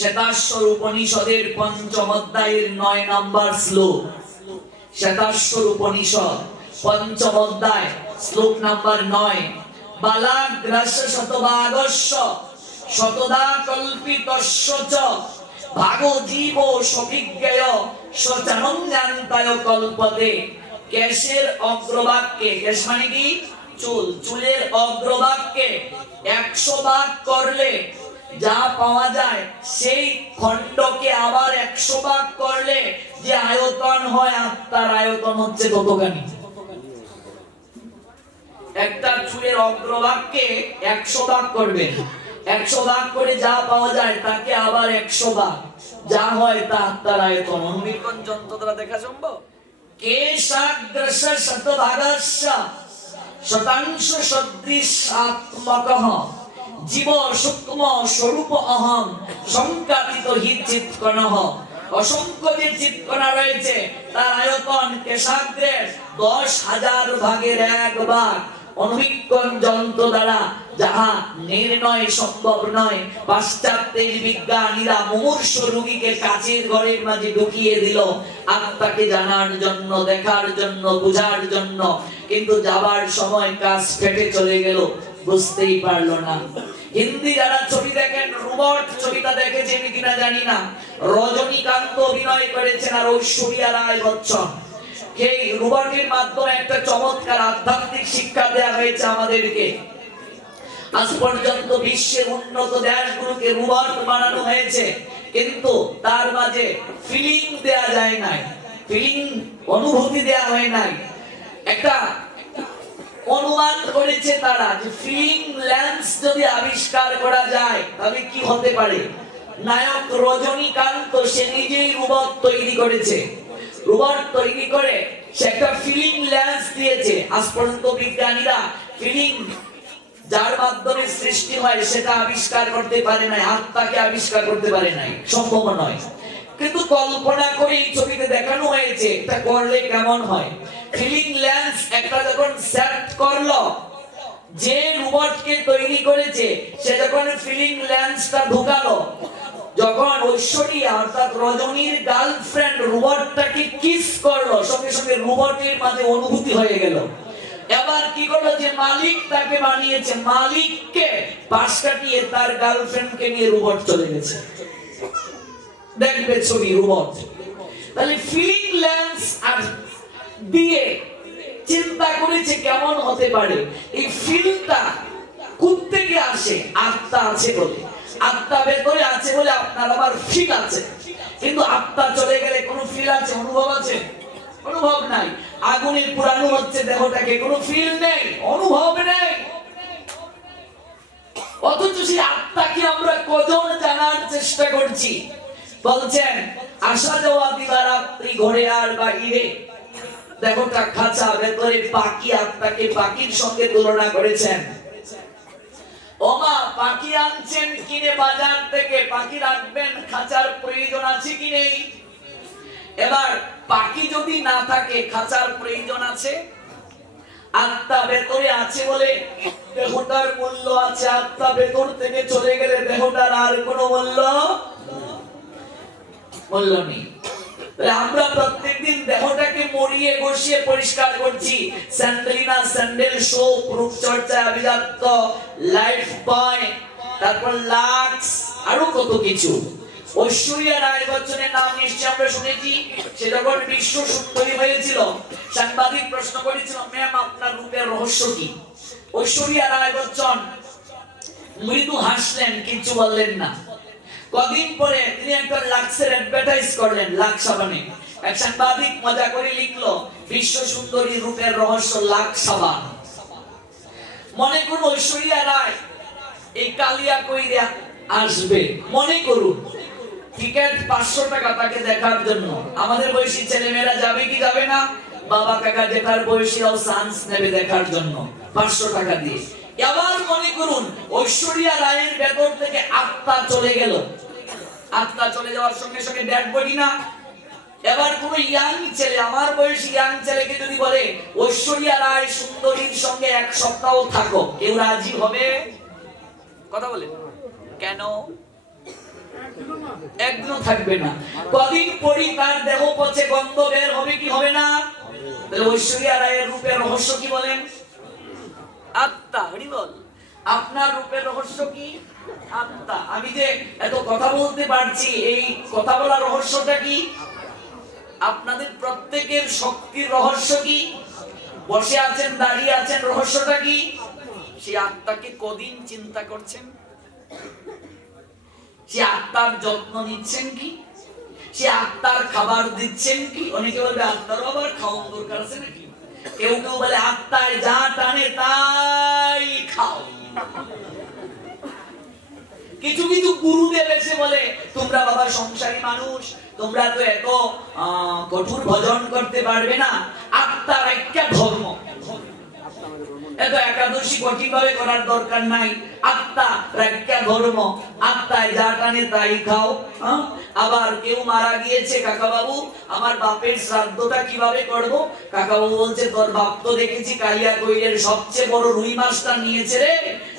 শ্বেতাশ্বর উপনিষদের পঞ্চম অধ্যায়ের 9 নম্বর শ্লোক। শ্বেতাশ্বর উপনিষদ পঞ্চম অধ্যায় শ্লোক নাম্বার 9। বালাগ্রাস্য শতভাগস্য শতদা কল্পিতস্য চ ভাগো জীব সবিজ্ঞেয় সচানঞ্জান্তায় কল্পতে। কেশের অগ্রভাগকে, কেশ মানে কি চুল, চুলের অগ্রভাগকে 100 ভাগ করলে যা পাওয়া যায় সেই খণ্ডকে আবার 100 ভাগ করলে যে আয়তন হয়, আত্মার আয়তন হচ্ছে কতখানি? একটা চুলের অগ্রভাগকে 100 ভাগ করবেন, 100 ভাগ করে যা পাওয়া যায় তাকে আবার 100 ভাগ, যা হয় তা আত্মার আয়তন। অনুবীক্ষণ যন্ত্র দ্বারা দেখা সম্ভব। কেশাগ্রস্য শতভাগস্য শতাংশ সদৃশাত্মকঃ জীব সূক্ষ্ম স্বরূপ অহং সংকাতিত হি চিৎকণঃ। অসংখ্য যে চিৎকণা রয়েছে তার আয়তন কেশাগ্রের 10,000 ভাগের 1 ভাগ। অনুবীক্ষণ যন্ত্র দ্বারা যাহা নির্ণয় সম্ভব নয়, পাশ্চাত্যের বিজ্ঞানীরা মুমূর্ষ রোগীকে কাচের ঘরের মাঝে ঢুকিয়ে দিল আত্মাকে জানার জন্য, দেখার জন্য, বুঝার জন্য, কিন্তু যাবার সময় কাজ ফেটে চলে গেল, বুঝতেই পারলো না। হিন্দি যারা ছবি দেখেন, রোবট ছবিটা দেখেছেন কিনা জানি না, রজনীকান্ত অভিনয় করেছেন আর ঐশ্বরিয়া রায় বচ্চন। এই রোবটের মাধ্যমে একটা চমৎকার আধ্যাত্মিক শিক্ষা দেয়া হয়েছে আমাদেরকে। আজ পর্যন্ত বিশ্বের উন্নত দেশগুলোকে রোবট বানানো হয়েছে, কিন্তু তার মাঝে ফিলিং দেয়া যায় নাই, ফিলিং অনুভূতি দেয়া হয় নাই। একটা অনুমান করেছে তারা যে ফিলিং লেন্স যদি আবিষ্কার করা যায় তাহলে কি হতে পারে। নায়ক রজনীকান্ত সে নিজেই রোবট তৈরি করেছে, রোবট তৈরি করে সে একটা ফিলিং লেন্স দিয়েছে। আজ পর্যন্ত বিজ্ঞানীরা ফিলিং যার মাধ্যমে সৃষ্টি হয় সেটা আবিষ্কার করতে পারে নাই, আত্মাকে আবিষ্কার করতে পারে নাই, সম্ভব নয়। কিন্তু কল্পনা করে এই ছবিতে দেখানো হয়েছে এটা করলে কেমন হয়। ফিলিং লেন্স একটা যখন সেট করলো, যে রোবটকে তৈরি করেছে সে যখন ফিলিং লেন্সটা ঢুকালো, যখন ঐশ্বরিয়া অর্থাৎ রজনীর গার্লফ্রেন্ড রোবটটাকে কিস করলো, সঙ্গে সঙ্গে রোবটের মাঝে অনুভূতি হয়ে গেল। এবার কি করলো, যে মালিক তাকে বানিয়েছে, মালিককে পাশ কাটিয়ে তার গার্লফ্রেন্ডকে নিয়ে রোবট চলে গেছে। দেখবে ছবি রোবট। তাহলে ফিলিং লেন্স আর দিয়ে চিন্তা করেছে কেমন হতে পারে। এই ফিলটা কোত্থেকে আসে? আত্মা আছে বলে, আত্মা ভেতরে আছে বলে আপনার আবার ফিল আছে। কিন্তু আত্মা চলে গেলে কোনো ফিল আছে, অনুভব আছে? অনুভব নাই। আগুনে পুরানো হচ্ছে দেহটাকে, কোনো ফিল নেই, অনুভব নেই। অথচ সেই আত্মাকে আমরা কজন জানার চেষ্টা করছি। বলছেন আসা যাওয়া দিবারাত্রি ঘরে আর বাইরে, দেহটা খাঁচা, ভেতরে পাখি, আত্মাকে পাখির সঙ্গে তুলনা করেছেন। ওমা পাখি আনছেন কিনে বাজার থেকে, পাখি রাখবেন, খাঁচার প্রয়োজন আছে কি নেই? এবার পাখি যদি না থাকে খাঁচার প্রয়োজন আছে? আত্মা ভেতরে আছে বলে দেহটার মূল্য আছে, আত্মা ভেতর থেকে চলে গেলে দেহটার আর কোনো মূল্য নেই। আমরা প্রত্যেকদিন দেহটাকে মরিয়ে বসিয়ে পরিষ্কার করছি, স্যান্ডেলিনা, স্যান্ডেল সোপ, রূপচর্চা, অভিজাত্য, লাইফ বয়, তারপর লাক্স, আরো কত কিছু। ঐশ্বরিয়া রায় বচ্চনের নাম নিশ্চয় আমরা শুনেছি। সে যখন বিশ্ব সুন্দরী হয়েছিল, সাংবাদিক প্রশ্ন করেছিল, ম্যাম আপনার রূপের রহস্য কি? ঐশ্বরিয়া রায় বচ্চন মৃদু হাসলেন, কিছু বললেন না। কদিন পরে তিনি একটা লাক্সের অ্যাডভার্টাইজ করলেন, লাক্স সাবানে। এক সাংবাদিক মজা করে লিখলো, বিশ্ব সুন্দরী রূপের রহস্য লাক্স সাবান। মনে করুন ঐশ্বরিয়া রায় এই কালিয়া কইরা আসবে, মনে করুন টিকেট 500 টাকা তাকে দেখার জন্য। আমাদের বয়সী ছেলেমেয়েরা যাবে কি যাবে না? বাবা কাকা জেঠার বয়সীরাও চান্স নেবে দেখার জন্য 500 টাকা দিয়ে। এবার মনে করুন ঐশ্বরিয়া রায়ের ভেতর থেকে আত্মা চলে গেল, আত্মা চলে যাওয়ার সঙ্গে সঙ্গে ডেড বডি না। এবার কোন ইয়াং ছেলে, আমার বয়সী ইয়াং ছেলেকে যদি বলে ঐশ্বরিয়া রায় সুন্দরীর সঙ্গে 1 সপ্তাহ থাকো, কেউ রাজি হবে? কথা বলে কেন? একদিনও থাকবে না। কদিন পরই তার দেহ পচে গন্ধ বের হবে কি হবে না? তাহলে ঐশ্বরিয়া রায়ের রূপের রহস্য কি বলেন? আত্মা। হরি বল। আপনার রূপের রহস্য কি? আত্মা। আমি যে এত কথা বলতে পারছি, এই কথা বলার রহস্যটা কি? আপনাদের প্রত্যেকের শক্তির রহস্য কি? বসে আছেন, দাঁড়িয়ে আছেন, রহস্যটা কি? সেই আত্মাকে কদিন চিন্তা করছেন? সে আত্মার যত্ন নিচ্ছেন কি? সে আত্মার খাবার দিচ্ছেন কি? অনেকে বলবে আত্মারও আবার খাওয়ার দরকার আছে নাকি? কেউ কেউ বলে আত্মায় যা টানে তাই খাও। কিছু কিছু গুরুদেব এসে বলে তোমরা বাবা সংসারী মানুষ, তোমরা তো এত কঠোর ভজন করতে পারবে না, আত্মার একটা ধর্ম, এত একাদশী কঠিন ভাবে করার দরকার নাই, আত্মা একটা ধর্ম, আত্মায় যা টানে তাই খাও। আবার কেউ মারা গিয়েছে, কাকা বাবু আমার বাপের শ্রাদ্ধটা কিভাবে করব? কাকা বাবু বলছে তোর বাপ তো দেখেছি কালিয়া কইরের সবচেয়ে বড় রুই মাছটা নিয়েছে রে,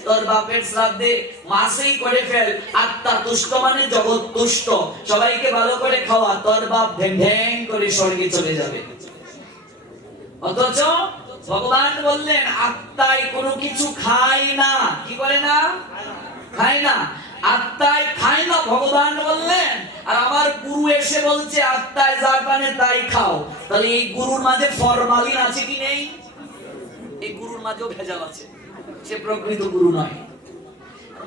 তোর বাপের শ্রাদ্ধে মাছেই করে ফেল, আত্মা তুষ্ট মানে জগৎ তুষ্ট, সবাইকে ভালো করে খাওয়া, তোর বাপ ঢ্যাং ঢ্যাং করে স্বর্গে চলে যাবে। অথচ ভগবান বললেন আত্মায় কোনো কিছু খায় না। কি করে না? খায় না। আত্মায় খায় না ভগবান বললেন, আর আমার গুরু এসে বলছে আত্মায় যা টানে তাই খাও। তাহলে এই গুরুর মাঝে ফরমালিন আছে কি নেই? এই গুরুর মাঝেও ভেজাল আছে, সে প্রকৃত গুরু নয়।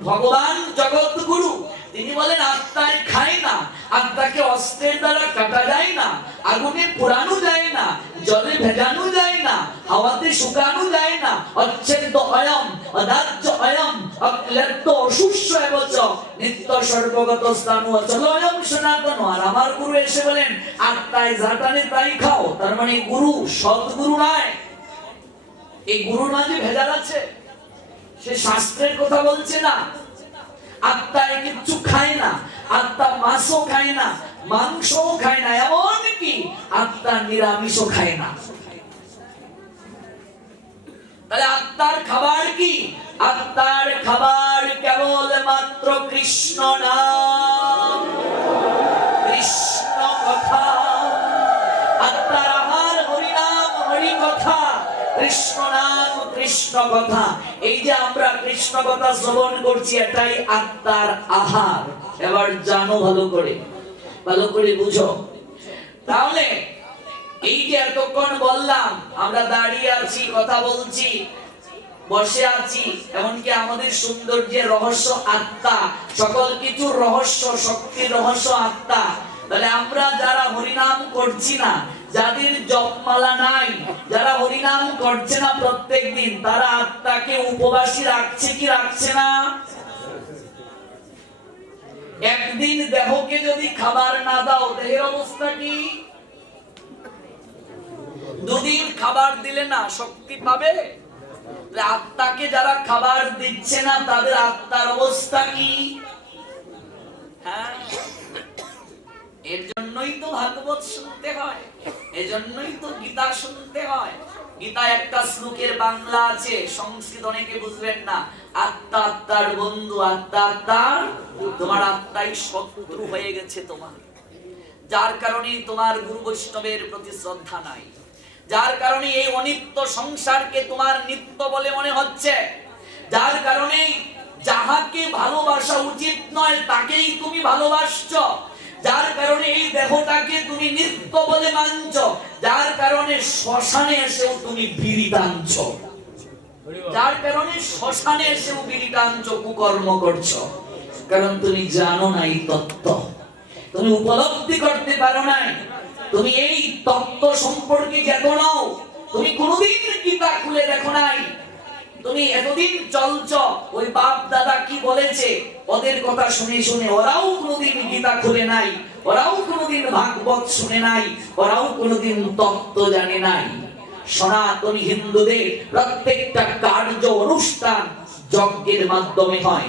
ভগবান জগৎ গুরু, তিনি বলেন আত্মায় খায় না, আত্মাকে অস্ত্রের দ্বারা কাটা যায় না, আগুনে পোড়ানো যায় না, জলে ভেজানো যায় না, হাওয়াতে শুকানো যায় না, অচ্ছেদ্য অয়ম অদাহ্য অয়ম অক্লেদ্য অশুষ্য এবচ নিত্য সর্বগত স্থানু অচল অয়ম সনাতন। আর আমার গুরু এসে বলেন আত্মায় যা টানে তাই খাও। তার মানে গুরু সৎগুরু নয়, এই গুরুর মাঝে ভেজাল আছে। সে শাস্ত্রের কথা বলছে না, আত্মায় কিছু খায় না, আত্মা মাছও খায় না, মাংসও খায় না, এমনকি আত্মা নিরামিষও খায় না। তাহলে আত্মার খাবার কি? আত্মার খাবার কেবল মাত্র কৃষ্ণ নাম, কৃষ্ণ কথা। আত্মার আহার হরি নাম, হরি কথা, কৃষ্ণ নাম, কৃষ্ণ কথা। এই যে আমরা কৃষ্ণ কথা শ্রবণ করছি, এটাই আত্মার আহার। এবার জানো ভালো করে, ভালো করে বুঝো। তাহলে এই যে এতক্ষণ বললাম, আমরা দাঁড়িয়ে আছি, কথা বলছি, বসে আছি, এমনকি আমাদের সৌন্দর্যের রহস্য আত্মা, সকল কিছুর রহস্য, শক্তির রহস্য আত্মা। তাহলে আমরা যারা হরিনাম করছি না, যাদের জপমালা নাই, যারা হরিনাম করছে না প্রত্যেকদিন, তারা আত্মাকে উপবাসী রাখছে কি রাখছে না? একদিন দেহকে যদি খাবার না দাও, দেহের অবস্থা কি? দুদিন খাবার দিলে না শক্তি পাবে? আত্মাকে যারা খাবার দিচ্ছে না, তাদের আত্মার অবস্থা কি? হ্যাঁ, এর জন্যই তো ভাগবত শুনতে হয়, এজন্যই তো গীতা শুনতে হয়। গীতা একটা শ্লোকের বাংলা আছে, সংস্কৃত অনেকে বুঝবেন না। আত্মা আত্মার বন্ধু, আত্মা আত্মার, তোমার আত্মাই শত্রু হয়ে গেছে তোমার, যার কারণে তোমার গুরু বৈষ্ণবের প্রতি শ্রদ্ধা নাই, যার কারণে এই অনিত্য সংসারকে তোমার নিত্য বলে মনে হচ্ছে, যার কারণে যাহাকে ভালোবাসা উচিত নয় তাকেই তুমি ভালোবাসছো, যার কারণে এই দেহটাকে তুমি নিত্য বলে মানছ, যার কারণে শ্মশানে এসেও তুমি বিড়ি টানছো, যার কারণে শ্মশানে এসেও বিড়ি টানছো, কুকর্ম করছো। কারণ তুমি জানো না এই তত্ত্ব, তুমি উপলব্ধি করতে পারো নাই, তুমি এই তত্ত্ব সম্পর্কে জ্ঞাত নাও, তুমি কোনোদিন গীতা খুলে দেখো নাই, তুমি এতদিন চলছ ওই বাপ দাদা কি বলেছে ওদের কথা শুনে শুনে, ওরাও কোনোদিন গীতা খুলে নাই, ওরাও কোনোদিন ভাগবত শুনে নাই, ওরাও কোনোদিন তত্ত্ব জানে নাই। সনাতনী হিন্দুদের প্রত্যেকটা কার্য অনুষ্ঠান যজ্ঞের মাধ্যমে হয়।